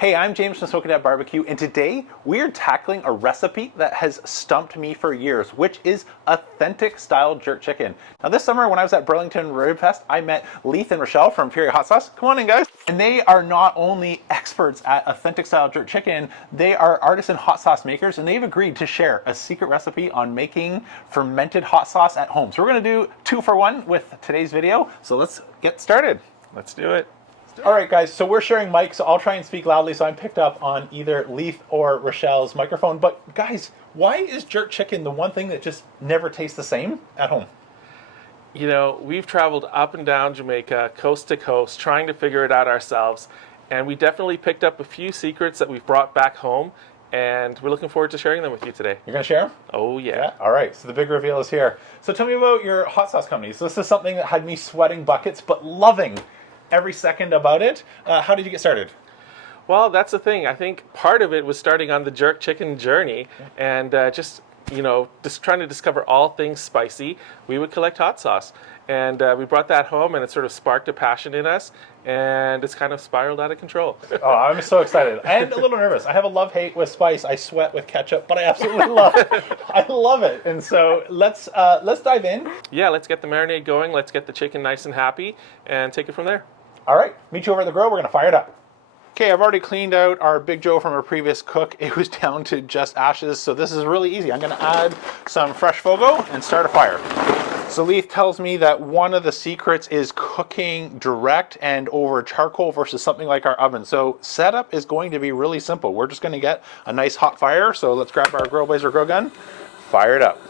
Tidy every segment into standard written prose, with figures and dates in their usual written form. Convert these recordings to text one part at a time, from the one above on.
Hey, I'm James from Smoking At Barbecue, and today we are tackling a recipe that has stumped me for years, which is authentic style jerk chicken. Now this summer when I was at Burlington Rib Fest, I met Leith and Rochelle from Fury Hot Sauce. Come on in, guys. And they are not only experts at authentic style jerk chicken, they are artisan hot sauce makers, and they've agreed to share a secret recipe on making fermented hot sauce at home. So we're gonna do 2 for 1 with today's video. So let's get started. Let's do it. All right, guys, so we're sharing mics, so I'll try and speak loudly so I'm picked up on either Leith or Rochelle's microphone. But guys, why is jerk chicken the one thing that just never tastes the same at home? You know, we've traveled up and down Jamaica, coast to coast, trying to figure it out ourselves. And we definitely picked up a few secrets that we've brought back home. And we're looking forward to sharing them with you today. You're going to share them? Oh, yeah. All right, so the big reveal is here. So tell me about your hot sauce company. So this is something that had me sweating buckets, but loving every second about it. How did you get started? Well, that's the thing. I think part of it was starting on the jerk chicken journey and just trying to discover all things spicy. We would collect hot sauce. And we brought that home and it sort of sparked a passion in us. And it's kind of spiraled out of control. Oh, I'm so excited and a little nervous. I have a love-hate with spice. I sweat with ketchup, but I absolutely love it. I love it. And so let's dive in. Yeah, let's get the marinade going. Let's get the chicken nice and happy and take it from there. All right, meet you over at the grill. We're going to fire it up. Okay, I've already cleaned out our Big Joe from our previous cook. It was down to just ashes, so this is really easy. I'm going to add some fresh Fogo and start a fire. So Leith tells me that one of the secrets is cooking direct and over charcoal versus something like our oven. So setup is going to be really simple. We're just going to get a nice hot fire. So let's grab our Grill Blazer grill gun, fire it up.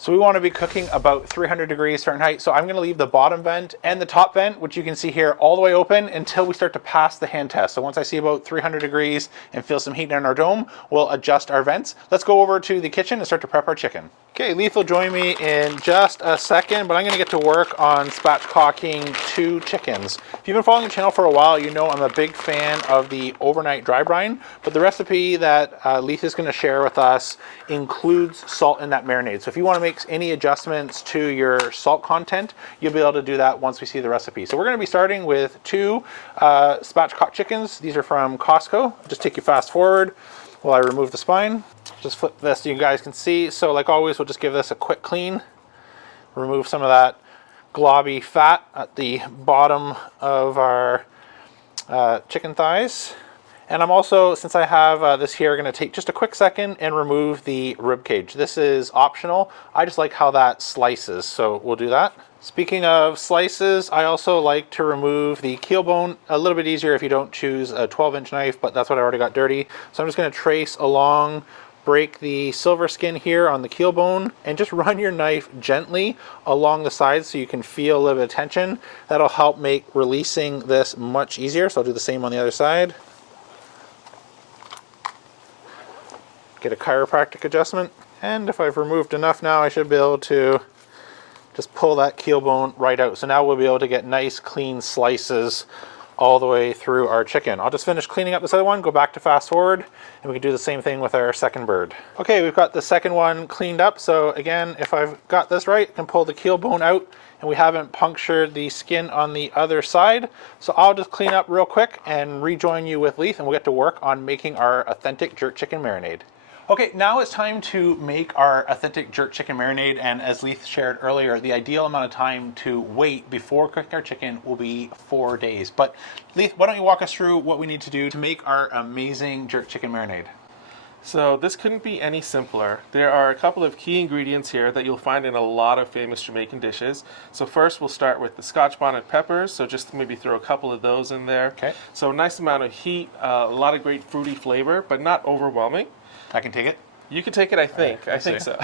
So we want to be cooking about 300 degrees Fahrenheit. So I'm going to leave the bottom vent and the top vent, which you can see here, all the way open until we start to pass the hand test. So once I see about 300 degrees and feel some heat in our dome, we'll adjust our vents. Let's go over to the kitchen and start to prep our chicken. Okay, Leith will join me in just a second, but I'm going to get to work on spatchcocking 2 chickens. If you've been following the channel for a while, you know I'm a big fan of the overnight dry brine, but the recipe that Leith is going to share with us includes salt in that marinade. So if you want to make any adjustments to your salt content, you'll be able to do that once we see the recipe. So we're going to be starting with 2 spatchcock chickens. These are from Costco. I'll just take you fast forward while I remove the spine. Just flip this so you guys can see. So like always, we'll just give this a quick clean. Remove some of that globby fat at the bottom of our chicken thighs. And I'm also, since I have this here, going to take just a quick second and remove the rib cage. This is optional. I just like how that slices, so we'll do that. Speaking of slices, I also like to remove the keel bone. A little bit easier if you don't choose a 12-inch knife, but that's what I already got dirty. So I'm just going to trace along, break the silver skin here on the keel bone, and just run your knife gently along the sides so you can feel a little bit of tension. That'll help make releasing this much easier. So I'll do the same on the other side. Get a chiropractic adjustment, and if I've removed enough now, I should be able to just pull that keel bone right out. So now we'll be able to get nice clean slices all the way through our chicken. I'll just finish cleaning up this other one, go back to fast forward, and we can do the same thing with our second bird. Okay, we've got the second one cleaned up. So again, if I've got this right, I can pull the keel bone out, and we haven't punctured the skin on the other side. So I'll just clean up real quick and rejoin you with Leith, and we'll get to work on making our authentic jerk chicken marinade. Okay, now it's time to make our authentic jerk chicken marinade, and as Leith shared earlier, the ideal amount of time to wait before cooking our chicken will be 4 days. But Leith, why don't you walk us through what we need to do to make our amazing jerk chicken marinade? So this couldn't be any simpler. There are a couple of key ingredients here that you'll find in a lot of famous Jamaican dishes. So first we'll start with the Scotch Bonnet peppers, so just maybe throw a couple of those in there. Okay. So a nice amount of heat, a lot of great fruity flavor, but not overwhelming. I can take it? You can take it, I think. Right, I think so.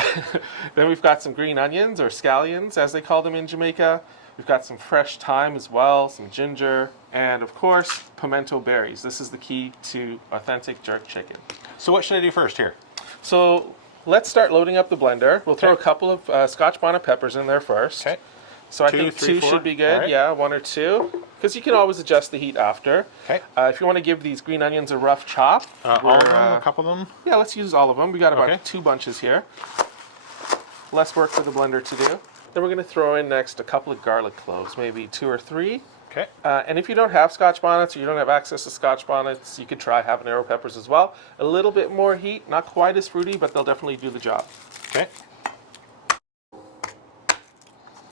Then we've got some green onions, or scallions, as they call them in Jamaica. We've got some fresh thyme as well, some ginger, and of course, pimento berries. This is the key to authentic jerk chicken. So what should I do first here? So let's start loading up the blender. We'll throw a couple of Scotch Bonnet peppers in there first. Okay. So I think 2 should be good. Right. Yeah, 1 or 2. Because you can always adjust the heat after. Okay. If you want to give these green onions a rough chop. All of them, a couple of them? Yeah, let's use all of them. We got about 2 bunches here. Less work for the blender to do. Then we're going to throw in next a couple of garlic cloves, maybe 2 or 3. Okay. And if you don't have Scotch bonnets or you don't have access to Scotch bonnets, you could try habanero peppers as well. A little bit more heat, not quite as fruity, but they'll definitely do the job. Okay.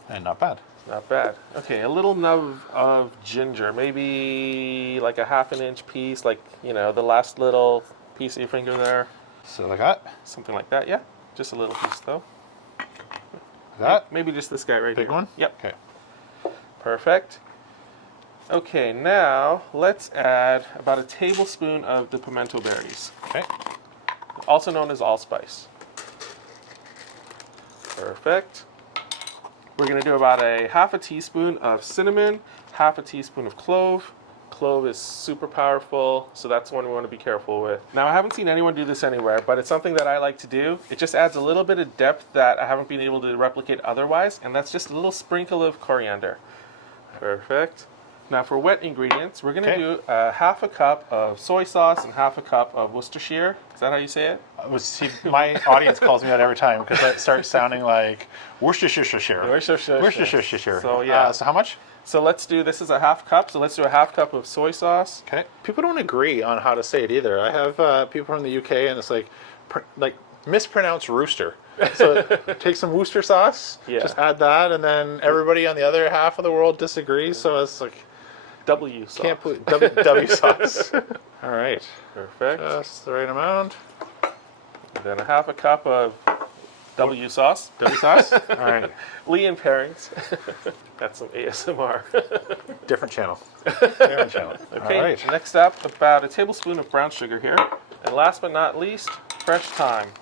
And not bad. Not bad. Okay, a little nub of ginger, maybe like a 1/2 inch piece, like, you know, the last little piece of your finger there. So like that? Something like that, yeah. Just a little piece though. That? Maybe just this guy right here. Big one? Yep. Okay. Perfect. Okay, now let's add about a tablespoon of the pimento berries, Okay. also known as allspice. Perfect. We're going to do about a 1/2 teaspoon of cinnamon, 1/2 teaspoon of clove. Clove is super powerful, so that's one we want to be careful with. Now, I haven't seen anyone do this anywhere, but it's something that I like to do. It just adds a little bit of depth that I haven't been able to replicate otherwise, and that's just a little sprinkle of coriander. Perfect. Now, for wet ingredients, we're going to do 1/2 cup of soy sauce and 1/2 cup of Worcestershire. Is that how you say it? See, my audience calls me that every time because it starts sounding like Worcestershire. Worcestershire. So, yeah. So how much? So let's do, this is a 1/2 cup, so let's do a 1/2 cup of soy sauce. Okay. People don't agree on how to say it either. I have people from the UK and it's like mispronounced rooster. So take some Worcester sauce, just add that, and then everybody on the other half of the world disagrees. So it's like W sauce. can't put W sauce. All right. Perfect. Just the right amount. And then a 1/2 cup of W sauce. W sauce. All right. Lee and pairings. That's some ASMR. Different channel. Different channel. Okay. All right. Next up, about a tablespoon of brown sugar here, and last but not least, fresh thyme.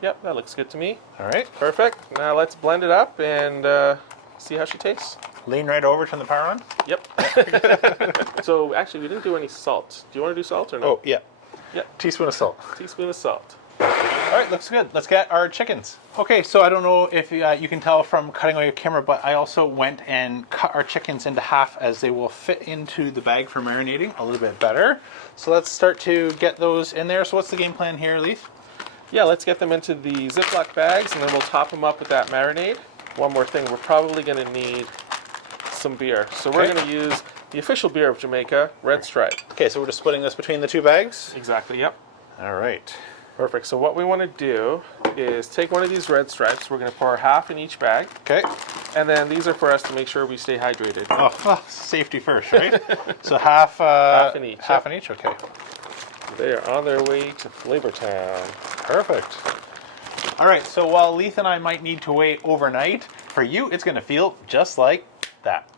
Yep, that looks good to me. All right. Perfect. Now let's blend it up and see how she tastes. Lean right over, turn the power on. Yep. So actually, we didn't do any salt. Do you want to do salt or no? Oh, yeah. Yep. Teaspoon of salt. Teaspoon of salt. All right, looks good. Let's get our chickens. Okay, so I don't know if you can tell from cutting away your camera, but I also went and cut our chickens into half as they will fit into the bag for marinating a little bit better. So let's start to get those in there. So what's the game plan here, Leith? Yeah, let's get them into the Ziploc bags, and then we'll top them up with that marinade. One more thing, we're probably going to need some beer. So we're going to use the official beer of Jamaica, Red Stripe. Okay, so we're just splitting this between the two bags? Exactly, yep. All right. Perfect. So what we want to do is take one of these Red Stripes. We're going to pour 1/2 in each bag. Okay. And then these are for us to make sure we stay hydrated. Oh, safety first, right? So half in each. Half in each, okay. They are on their way to Flavor Town. Perfect. All right, so while Leith and I might need to wait overnight, for you, it's going to feel just like that.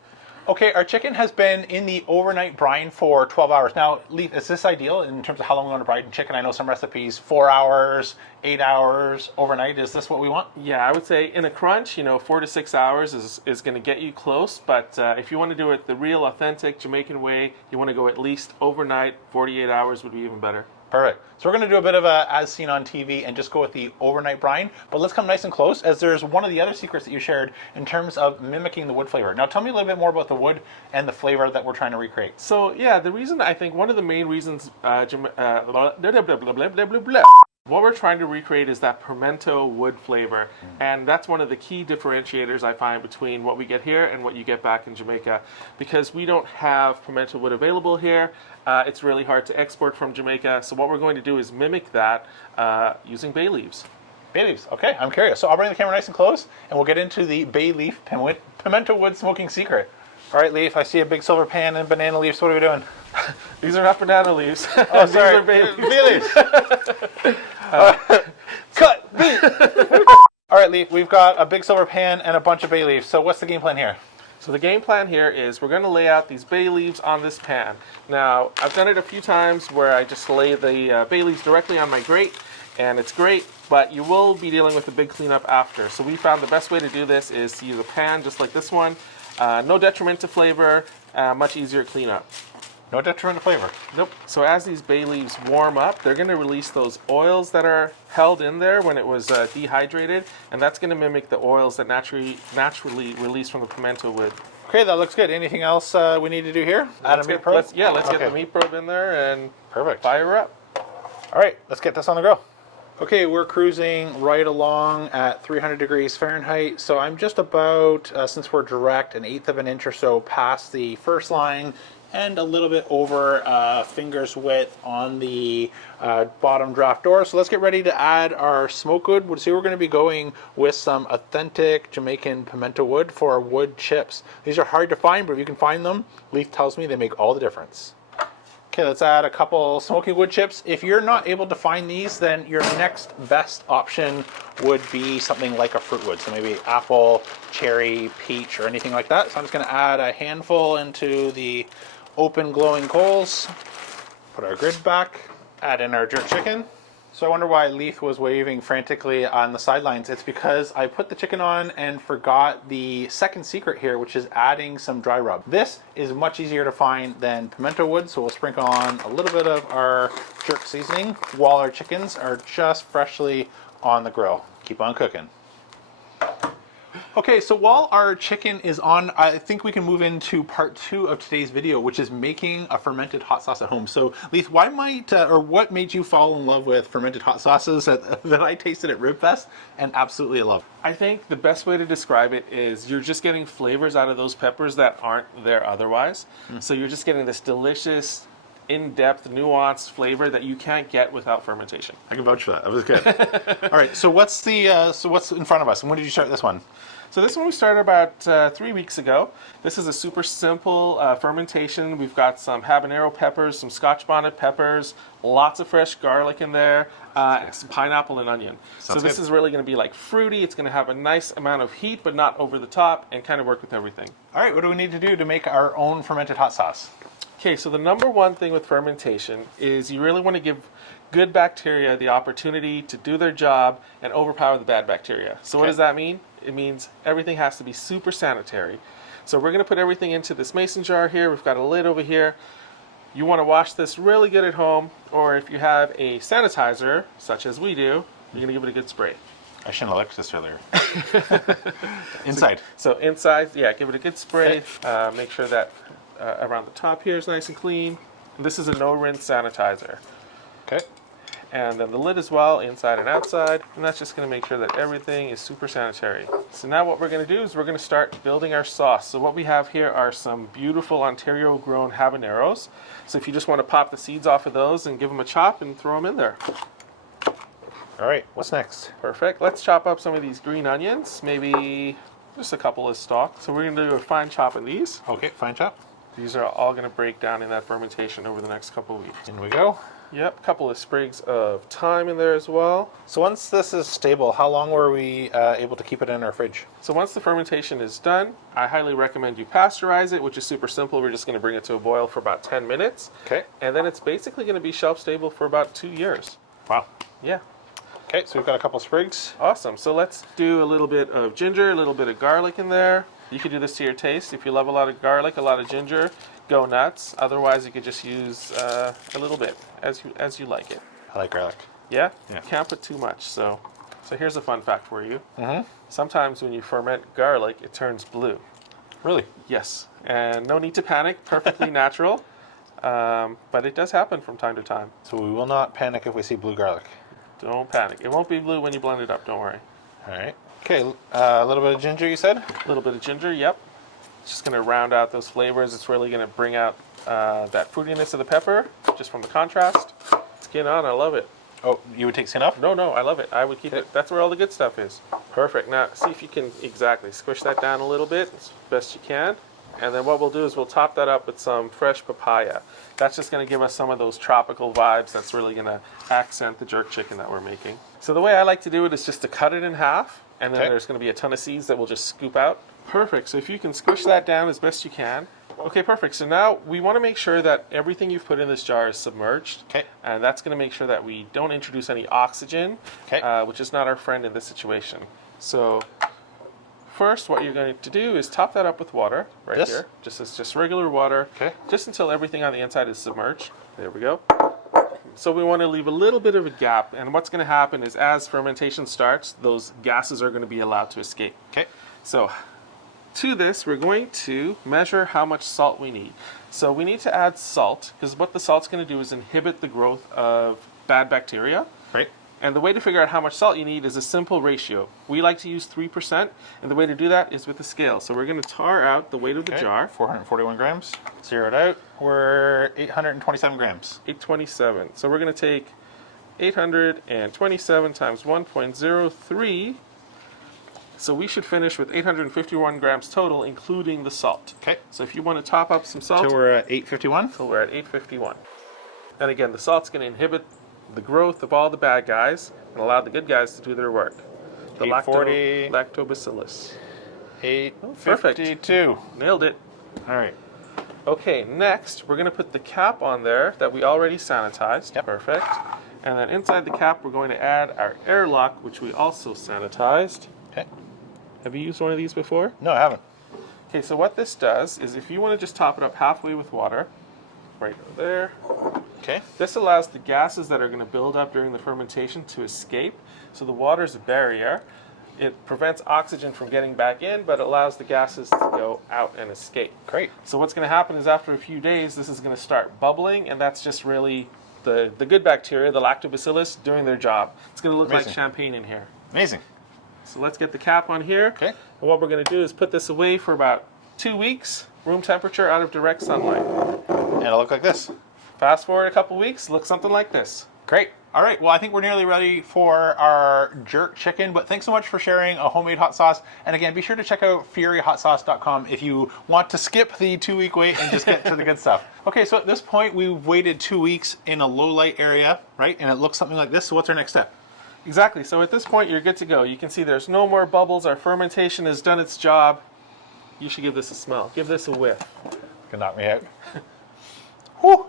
Okay, our chicken has been in the overnight brine for 12 hours. Now, Leith, is this ideal in terms of how long we want to brine chicken? I know some recipes, 4 hours, 8 hours, overnight. Is this what we want? Yeah, I would say in a crunch, 4 to 6 hours is going to get you close. But if you want to do it the real, authentic Jamaican way, you want to go at least overnight. 48 hours would be even better. Perfect. So we're going to do a bit of a as seen on TV and just go with the overnight brine. But let's come nice and close, as there's one of the other secrets that you shared in terms of mimicking the wood flavor. Now tell me a little bit more about the wood and the flavor that we're trying to recreate. So yeah, the reason, I think one of the main reasons what we're trying to recreate is that pimento wood flavor. And that's one of the key differentiators I find between what we get here and what you get back in Jamaica. Because we don't have pimento wood available here, it's really hard to export from Jamaica. So what we're going to do is mimic that using bay leaves. Bay leaves, okay, I'm curious. So I'll bring the camera nice and close and we'll get into the bay leaf pimento wood smoking secret. All right, Leaf, I see a big silver pan and banana leaves. What are we doing? These are not banana leaves. Oh, sorry. These are bay leaves. Bay leaves. Cut! Beat! All right, Leaf, we've got a big silver pan and a bunch of bay leaves. So what's the game plan here? So the game plan here is we're going to lay out these bay leaves on this pan. Now, I've done it a few times where I just lay the bay leaves directly on my grate, and it's great, but you will be dealing with a big cleanup after. So we found the best way to do this is to use a pan just like this one. No detriment to flavor, much easier cleanup. No detriment to flavor. Nope. So as these bay leaves warm up, they're going to release those oils that are held in there when it was dehydrated, and that's going to mimic the oils that naturally release from the pimento wood. Okay, that looks good. Anything else we need to do here? Add a meat probe? Let's get the meat probe in there and perfect. fire her up. All right, let's get this on the grill. Okay, we're cruising right along at 300 degrees Fahrenheit. So I'm just about, since we're direct, 1/8 of an inch or so past the first line and a little bit over finger's width on the bottom draft door. So let's get ready to add our smoke wood. So we're going to be going with some authentic Jamaican pimento wood for our wood chips. These are hard to find, but if you can find them, Leith tells me they make all the difference. Okay, let's add a couple smoking wood chips. If you're not able to find these, then your next best option would be something like a fruit wood. So maybe apple, cherry, peach, or anything like that. So I'm just gonna add a handful into the open glowing coals. Put our grid back, add in our jerk chicken. So I wonder why Leith was waving frantically on the sidelines. It's because I put the chicken on and forgot the second secret here, which is adding some dry rub. This is much easier to find than pimento wood, so we'll sprinkle on a little bit of our jerk seasoning while our chickens are just freshly on the grill. Keep on cooking. Okay, so while our chicken is on, I think we can move into part 2 of today's video, which is making a fermented hot sauce at home. So, Leith, why might, or what made you fall in love with fermented hot sauces that I tasted at Ribfest and absolutely love? I think the best way to describe it is you're just getting flavors out of those peppers that aren't there otherwise. So you're just getting this delicious, in-depth, nuanced flavor that you can't get without fermentation. I can vouch for that. That was good. All right, so what's in front of us, and when did you start this one? So this one we started about 3 weeks ago. This is a super simple fermentation. We've got some habanero peppers, some Scotch Bonnet peppers, lots of fresh garlic in there, some pineapple and onion. Sounds so this good. is really going to be like fruity. It's going to have a nice amount of heat, but not over the top, and kind of work with everything. All right, what do we need to do to make our own fermented hot sauce? Okay, so the number one thing with fermentation is you really want to give good bacteria the opportunity to do their job and overpower the bad bacteria. So what does that mean? It means everything has to be super sanitary. So we're going to put everything into this mason jar here. We've got a lid over here. You want to wash this really good at home, or if you have a sanitizer, such as we do, you're going to give it a good spray. I shouldn't have looked this earlier. Inside. So inside, yeah, give it a good spray. Make sure that around the top here is nice and clean. This is a no-rinse sanitizer. Okay. And then the lid as well, inside and outside. And that's just going to make sure that everything is super sanitary. So now what we're going to do is we're going to start building our sauce. So what we have here are some beautiful Ontario-grown habaneros. So if you just want to pop the seeds off of those and give them a chop and throw them in there. All right, what's next? Perfect. Let's chop up some of these green onions, maybe just a couple of stalks. So we're going to do a fine chop of these. Okay, fine chop. These are all going to break down in that fermentation over the next couple of weeks. In we go. Yep, a couple of sprigs of thyme in there as well. So once this is stable, how long were we able to keep it in our fridge? So once the fermentation is done, I highly recommend you pasteurize it, which is super simple. We're just going to bring it to a boil for about 10 minutes. Okay. And then it's basically going to be shelf stable for about 2 years. Wow. Yeah. Okay, so we've got a couple sprigs. Awesome. So let's do a little bit of ginger, a little bit of garlic in there. You can do this to your taste. If you love a lot of garlic, a lot of ginger, go nuts. Otherwise, you could just use a little bit as you like it. I like garlic. Yeah? Yeah. Can't put too much. So here's a fun fact for you. Mm-hmm. Sometimes when you ferment garlic, it turns blue. Really? Yes. And no need to panic. Perfectly natural. But it does happen from time to time. So we will not panic if we see blue garlic. Don't panic. It won't be blue when you blend it up. Don't worry. All right. Okay, a little bit of ginger, you said? A little bit of ginger. Yep. It's just going to round out those flavors. It's really going to bring out that fruitiness of the pepper just from the contrast. Skin on. I love it. Oh, you would take skin off? No, I love it. I would keep it. That's where all the good stuff is. Perfect. Now, see if you can exactly squish that down a little bit as best you can. And then what we'll do is we'll top that up with some fresh papaya. That's just going to give us some of those tropical vibes. That's really going to accent the jerk chicken that we're making. So the way I like to do it is just to cut it in half, and then there's going to be a ton of seeds that we'll just scoop out. Perfect. So if you can squish that down as best you can. Okay, perfect. So now we want to make sure that everything you've put in this jar is submerged. Okay. And that's going to make sure that we don't introduce any oxygen, which is not our friend in this situation. So first, what you're going to do is top that up with water right here. Just regular water. Okay. Just until everything on the inside is submerged. There we go. So we want to leave a little bit of a gap. And what's going to happen is as fermentation starts, those gases are going to be allowed to escape. Okay. So to this, we're going to measure how much salt we need. So we need to add salt because what the salt's going to do is inhibit the growth of bad bacteria. Right. And the way to figure out how much salt you need is a simple ratio. We like to use 3%, and the way to do that is with a scale. So we're going to tar out the weight of the jar. 441 grams. Zero it out. We're 827 grams. 827. So we're going to take 827 times 1.03. So we should finish with 851 grams total, including the salt. Okay. So if you want to top up some salt. So we're at 851? So we're at 851. And again, the salt's going to inhibit the growth of all the bad guys and allow the good guys to do their work. The 840. lactobacillus. 852. Nailed it. All right. Okay, next we're going to put the cap on there that we already sanitized. Yep. Perfect. And then inside the cap we're going to add our airlock, which we also sanitized. Okay. Have you used one of these before? No, I haven't. Okay, so what this does is if you want to just top it up halfway with water, right there. Okay. This allows the gases that are going to build up during the fermentation to escape. So the water's a barrier. It prevents oxygen from getting back in, but allows the gases to go out and escape. Great. So what's going to happen is after a few days, this is going to start bubbling, and that's just really the good bacteria, the lactobacillus, doing their job. It's going to look Amazing. like champagne in here. Amazing. So let's get the cap on here. Okay. And what we're going to do is put this away for about 2 weeks, room temperature, out of direct sunlight. And it'll look like this. Fast forward a couple weeks, looks something like this. Great. All right. Well, I think we're nearly ready for our jerk chicken, but thanks so much for sharing a homemade hot sauce. And again, be sure to check out furyhotsauce.com if you want to skip the 2-week wait and just get to the good stuff. Okay, so at this point, we've waited 2 weeks in a low light area, right? And it looks something like this. So what's our next step? Exactly. So at this point, you're good to go. You can see there's no more bubbles. Our fermentation has done its job. You should give this a smell. Give this a whiff. Can knock me out. Whew.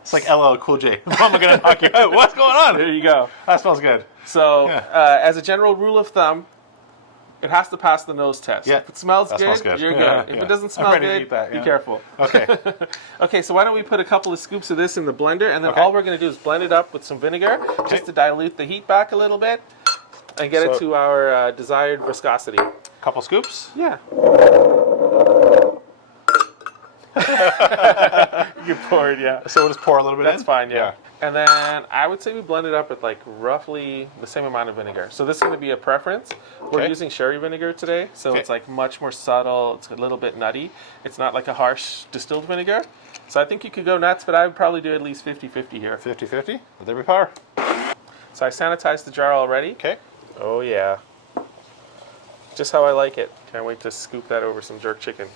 It's like LL Cool J. I'm gonna knock you out. What's going on? There you go. That smells good. So, Yeah. as a general rule of thumb, it has to pass the nose test. Yeah. If it smells That good, smells good. you're Yeah, good. If yeah. it doesn't I'm smell ready to good, eat that, be yeah. careful. Okay. Okay, so why don't we put a couple of scoops of this in the blender, and then Okay. all we're going to do is blend it up with some vinegar, just to dilute the heat back a little bit, and get it So- to our desired viscosity. Couple scoops. Yeah. You poured, yeah. So we'll just pour a little bit That's in? fine, yeah. And then I would say we blend it up with like roughly the same amount of vinegar. So this is going to be a preference. We're Okay. using sherry vinegar today, so Okay. it's like much more subtle. It's a little bit nutty. It's not like a harsh distilled vinegar. So I think you could go nuts, but I would probably do at least 50-50 here. 50-50. Let there be power. So I sanitized the jar already. Okay. Oh yeah. Just how I like it. Can't wait to scoop that over some jerk chicken.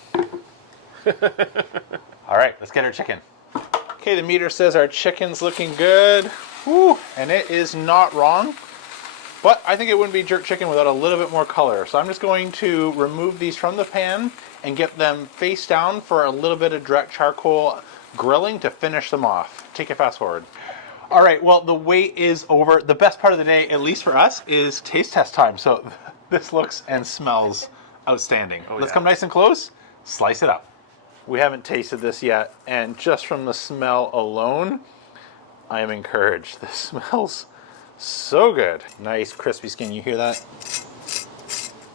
All right, let's get our chicken. Okay, the meter says our chicken's looking good. Woo, and it is not wrong. But I think it wouldn't be jerk chicken without a little bit more color. So I'm just going to remove these from the pan and get them face down for a little bit of direct charcoal grilling to finish them off. Take it fast forward. All right, well, the wait is over. The best part of the day, at least for us, is taste test time. So this looks and smells outstanding. Let's yeah. come nice and close, slice it up. We haven't tasted this yet, and just from the smell alone, I am encouraged. This smells so good. Nice crispy skin, you hear that?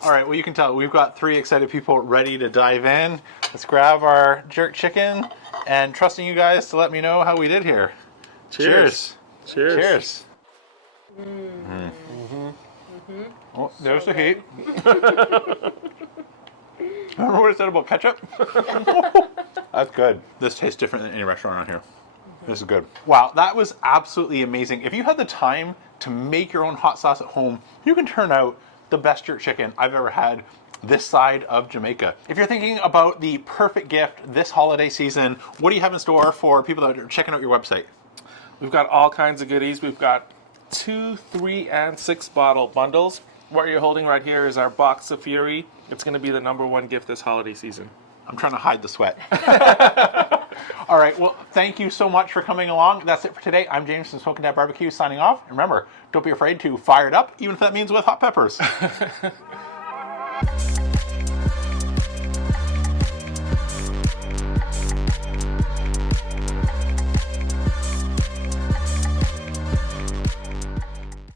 All right, well, you can tell we've got 3 excited people ready to dive in. Let's grab our jerk chicken and trusting you guys to let me know how we did here. Cheers. Cheers. Cheers. Oh, there's the heat. Remember what I said about ketchup? That's good. This tastes different than any restaurant around here. This is good. Wow, that was absolutely amazing. If you had the time to make your own hot sauce at home, you can turn out the best jerk chicken I've ever had this side of Jamaica. If you're thinking about the perfect gift this holiday season, what do you have in store for people that are checking out your website? We've got all kinds of goodies. We've got 2, 3, and 6 bottle bundles. What you're holding right here is our box of Fury. It's going to be the #1 gift this holiday season. I'm trying to hide the sweat. All right, well, thank you so much for coming along. That's it for today. I'm James from Smoking Dad Barbecue signing off. And remember, don't be afraid to fire it up, even if that means with hot peppers.